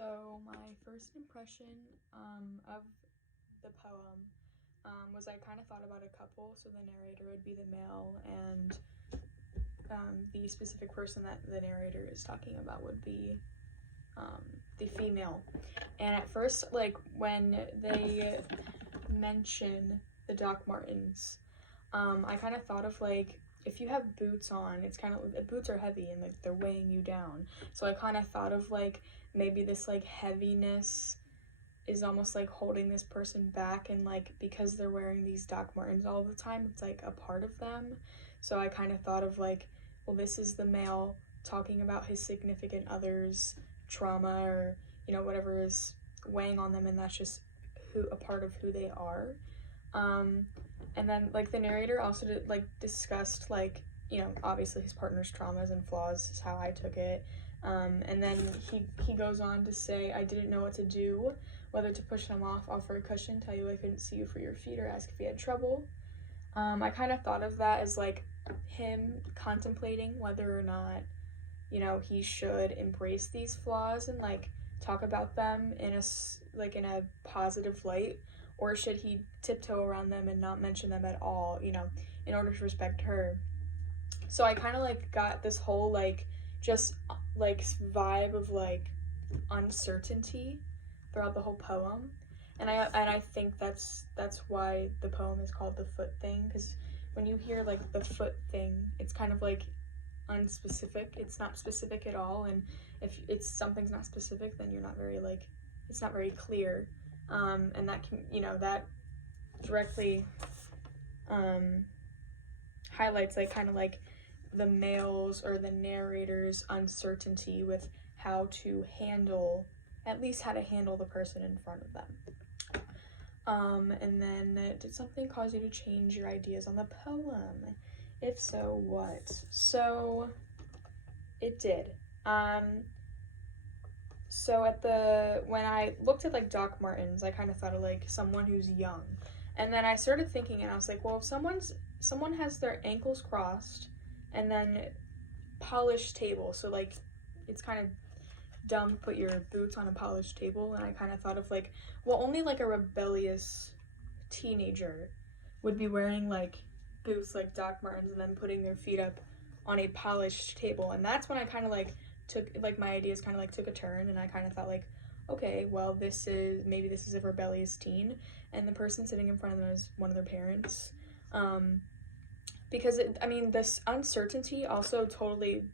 So my first impression of the poem was I kind of thought about a couple. So the narrator would be the male, and the specific person that the narrator is talking about would be the female. And at first, like when they mention the Doc Martens, I kind of thought of like if you have boots on, it's kind of boots are heavy and like they're weighing you down. So I kind of thought of like maybe this like heaviness is almost like holding this person back, and like because they're wearing these Doc Martens all the time, it's like a part of them. So I kind of thought of like, well, this is the male talking about his significant other's trauma, or whatever is weighing on them, and that's just a part of who they are. And then like the narrator also discussed like obviously his partner's traumas and flaws is how I took it. And then he goes on to say, I didn't know what to do, whether to push him off, offer a cushion, tell you I couldn't see you for your feet, or ask if he had trouble. I kind of thought of that as like him contemplating whether or not he should embrace these flaws and like talk about them in a positive light, or should he tiptoe around them and not mention them at all, in order to respect her. So I kind of like got this whole like just like vibe of like uncertainty throughout the whole poem, and I think that's why the poem is called The Foot Thing, because when you hear like the foot thing, it's kind of like unspecific. It's not specific at all, and if something's not specific, then you're not very like it's not very clear, and that can that directly highlights like kind of like the male's or the narrator's uncertainty with how to handle the person in front of them. And then, did something cause you to change your ideas on the poem? If so, what? So it did. So when I looked at like Doc Martens, I kind of thought of like someone who's young, and then I started thinking, and I was like, well, if someone has their ankles crossed and then polished table, so like it's kind of dumb to put your boots on a polished table, and I kind of thought of like, well, only like a rebellious teenager would be wearing like boots like Doc Martens and then putting their feet up on a polished table. And that's when I kind of like took like my ideas kind of like took a turn, and I kind of thought like, okay, well, this is a rebellious teen, and the person sitting in front of them is one of their parents, because this uncertainty also totally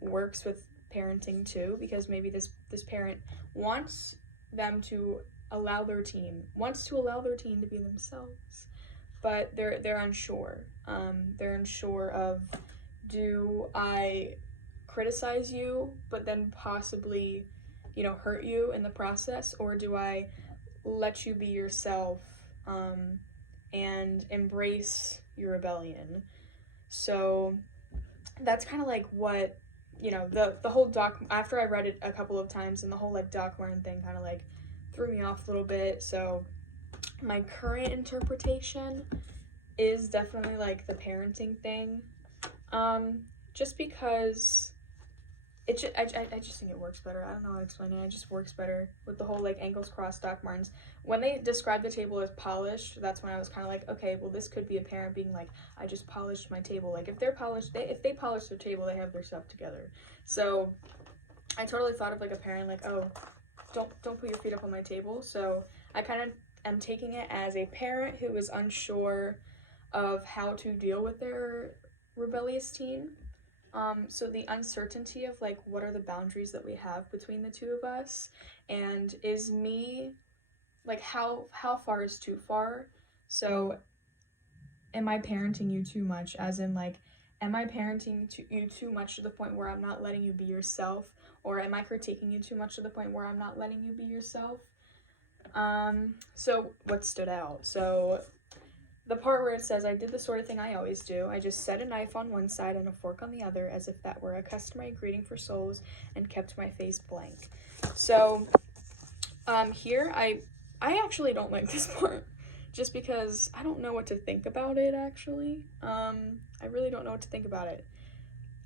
works with parenting too, because maybe this parent wants to allow their teen to be themselves, but they're unsure. They're unsure of, do I criticize you but then possibly hurt you in the process, or do I let you be yourself and embrace your rebellion? So that's kind of like what the whole Doc, after I read it a couple of times, and the whole like Doc Martens thing kind of like threw me off a little bit. So my current interpretation is definitely like the parenting thing, just because I just think it works better. I don't know how to explain it. It just works better with the whole like ankles crossed Doc Martens. When they describe the table as polished, that's when I was kind of like, okay, well, this could be a parent being like, I just polished my table. Like if they polish their table, they have their stuff together. So I totally thought of like a parent like, oh, don't put your feet up on my table. So I kind of am taking it as a parent who is unsure of how to deal with their rebellious teen. So the uncertainty of like, what are the boundaries that we have between the two of us, and is me like, how far is too far? So am I parenting you too much, as in like, am I parenting you too much to the point where I'm not letting you be yourself, or am I critiquing you too much to the point where I'm not letting you be yourself? So what stood out? So the part where it says, I did the sort of thing I always do. I just set a knife on one side and a fork on the other, as if that were a customary greeting for souls, and kept my face blank. So here I actually don't like this part, just because I don't know what to think about it, actually. I really don't know what to think about it.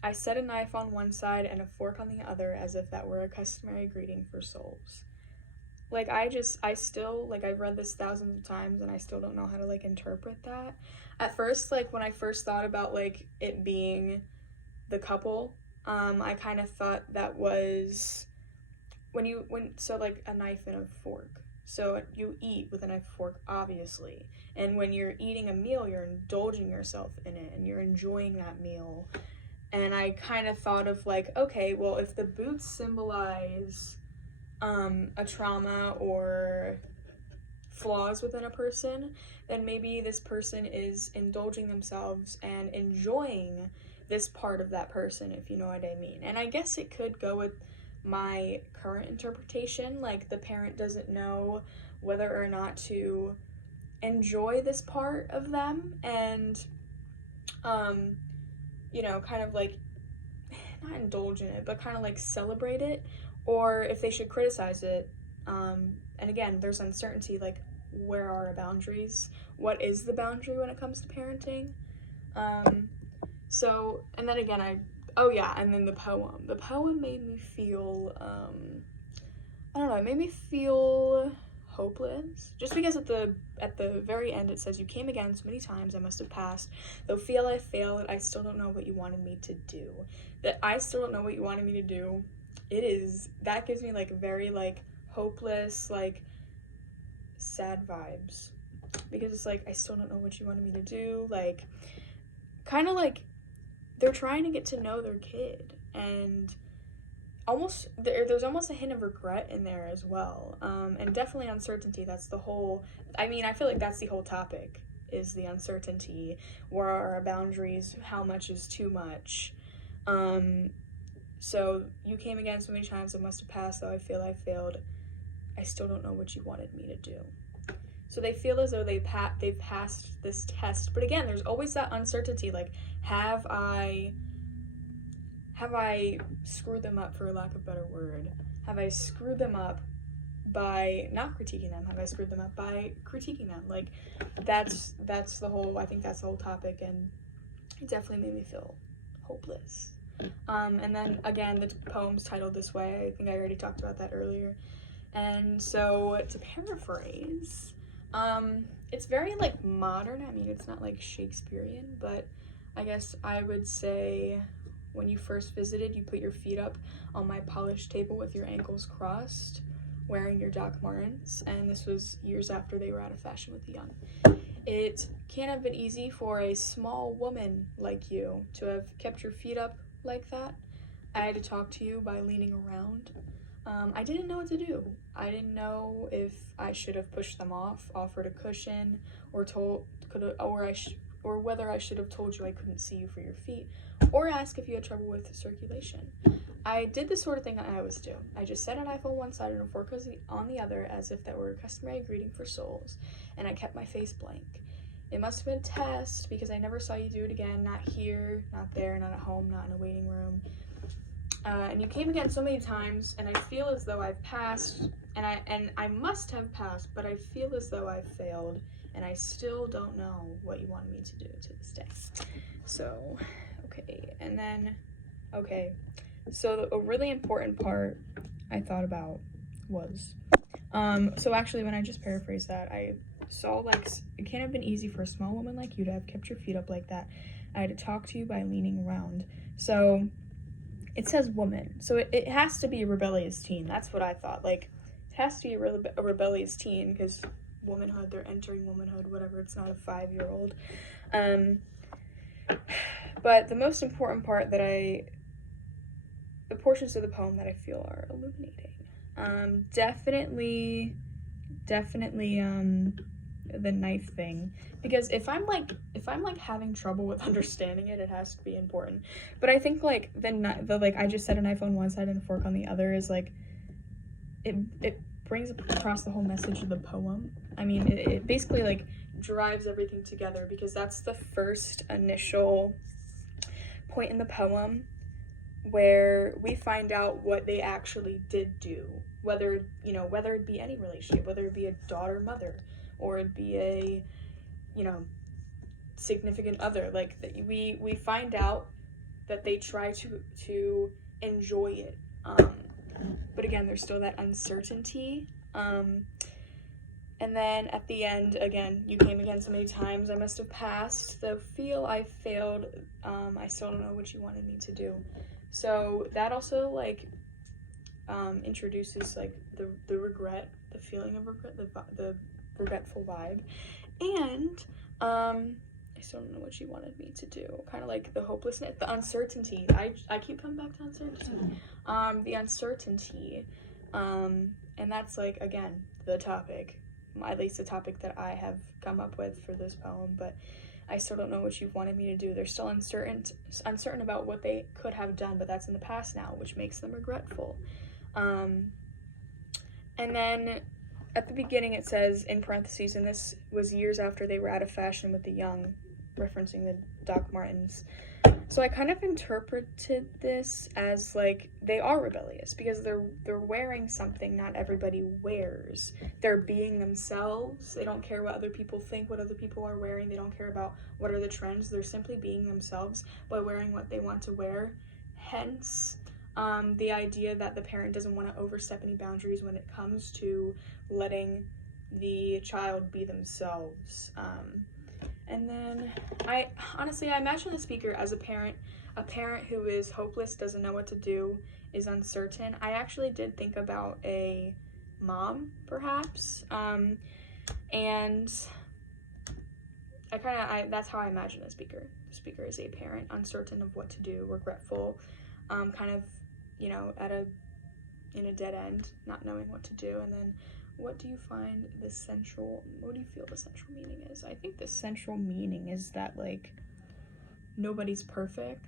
I set a knife on one side and a fork on the other as if that were a customary greeting for souls. Like, I still, like, I've read this thousands of times and I still don't know how to, like, interpret that. At first, like, when I first thought about, like, it being the couple, I kind of thought that was so, like, a knife and a fork. So you eat with a knife and fork, obviously. And when you're eating a meal, you're indulging yourself in it and you're enjoying that meal. And I kind of thought of, like, okay, well, if the boots symbolize a trauma or flaws within a person, then maybe this person is indulging themselves and enjoying this part of that person, if you know what I mean. And I guess it could go with my current interpretation, like the parent doesn't know whether or not to enjoy this part of them and kind of like not indulge in it, but kind of like celebrate it, or if they should criticize it. And again, there's uncertainty, like where are our boundaries? What is the boundary when it comes to parenting? So, and then again, and then the poem. The poem made me feel, I don't know, it made me feel hopeless, just because at the very end it says, you came again so many times I must have passed, though feel I failed, I still don't know what you wanted me to do. That I still don't know what you wanted me to do, that gives me like very like hopeless, like sad vibes, because it's like I still don't know what you wanted me to do, like kind of like they're trying to get to know their kid, and there's almost a hint of regret in there as well, and definitely uncertainty. That's the whole, I mean, I feel like that's the whole topic, is the uncertainty. Where are our boundaries? How much is too much? So you came again so many times I must have passed, though I feel I failed, I still don't know what you wanted me to do. So they feel as though they've passed this test, but again, there's always that uncertainty, like have I screwed them up, for lack of a better word? Have I screwed them up by not critiquing them? Have I screwed them up by critiquing them? Like, that's the whole, I think that's the whole topic, and it definitely made me feel hopeless. And then again, the poem's titled this way. I think I already talked about that earlier. And so, to paraphrase, it's very like modern. I mean, it's not like Shakespearean, but I guess I would say, when you first visited, you put your feet up on my polished table with your ankles crossed, wearing your Doc Martens, and this was years after they were out of fashion with the young. It can't have been easy for a small woman like you to have kept your feet up like that. I had to talk to you by leaning around. I didn't know what to do. I didn't know if I should have pushed them off, offered a cushion, or whether I should have told you I couldn't see you for your feet, or ask if you had trouble with circulation. I did the sort of thing I always do. I just set a knife on one side and a fork on the other, as if that were a customary greeting for souls, and I kept my face blank. It must have been a test, because I never saw you do it again, not here, not there, not at home, not in a waiting room. And you came again so many times, and I feel as though I've passed, and I must have passed, but I feel as though I've failed, and I still don't know what you wanted me to do to this day. So, so a really important part I thought about was, so actually when I just paraphrased that, I saw like, it can't have been easy for a small woman like you to have kept your feet up like that. I had to talk to you by leaning around. So it says woman, so it has to be a rebellious teen. That's what I thought. Like, it has to be a rebellious teen, because womanhood, they're entering womanhood, whatever, it's not a 5-year-old. But the most important part the portions of the poem that I feel are illuminating, definitely the knife thing, because if I'm like having trouble with understanding it, it has to be important. But I think like the like I just said a knife on one side and a fork on the other is like, it brings across the whole message of the poem. I mean, it basically like drives everything together, because that's the first initial point in the poem where we find out what they actually did do, whether it be any relationship, whether it be a daughter-mother, or it be a, significant other. Like, we find out that they try to enjoy it. But again, there's still that uncertainty. And then at the end, again, you came again so many times, I must have passed. The feel I failed, I still don't know what you wanted me to do. So that also, like, introduces, like, the regret, the feeling of regret, the regretful vibe. And, I still don't know what you wanted me to do. Kind of like the hopelessness, the uncertainty. I keep coming back to uncertainty. The uncertainty. And that's, like, again, the topic. At least the topic that I have come up with for this poem, but I still don't know what you've wanted me to do. They're still uncertain about what they could have done, but that's in the past now, which makes them regretful. And then at the beginning it says, in parentheses, and this was years after they were out of fashion with the young, referencing the Doc Martens. So I kind of interpreted this as, like, they are rebellious because they're wearing something not everybody wears. They're being themselves. They don't care what other people think, what other people are wearing. They don't care about what are the trends. They're simply being themselves by wearing what they want to wear. Hence, the idea that the parent doesn't want to overstep any boundaries when it comes to letting the child be themselves. And then I imagine the speaker as a parent who is hopeless, doesn't know what to do, is uncertain. I actually did think about a mom, perhaps, and that's how I imagine the speaker. The speaker is a parent, uncertain of what to do, regretful, kind of, you know, in a dead end, not knowing what to do. And then, what do you feel the central meaning is? I think the central meaning is that, like, nobody's perfect,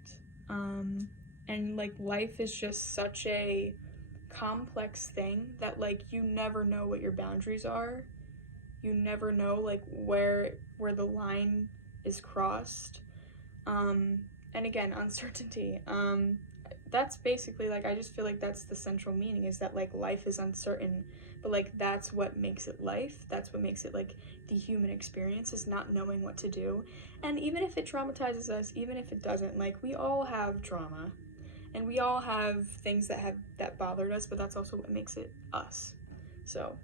and, like, life is just such a complex thing that, like, you never know what your boundaries are. You never know, like, where the line is crossed. And again, uncertainty. That's basically, like, I just feel like that's the central meaning, is that, like, life is uncertain, but, like, that's what makes it life. That's what makes it, like, the human experience, is not knowing what to do. And even if it traumatizes us, even if it doesn't, like, we all have trauma, and we all have things that bothered us, but that's also what makes it us. So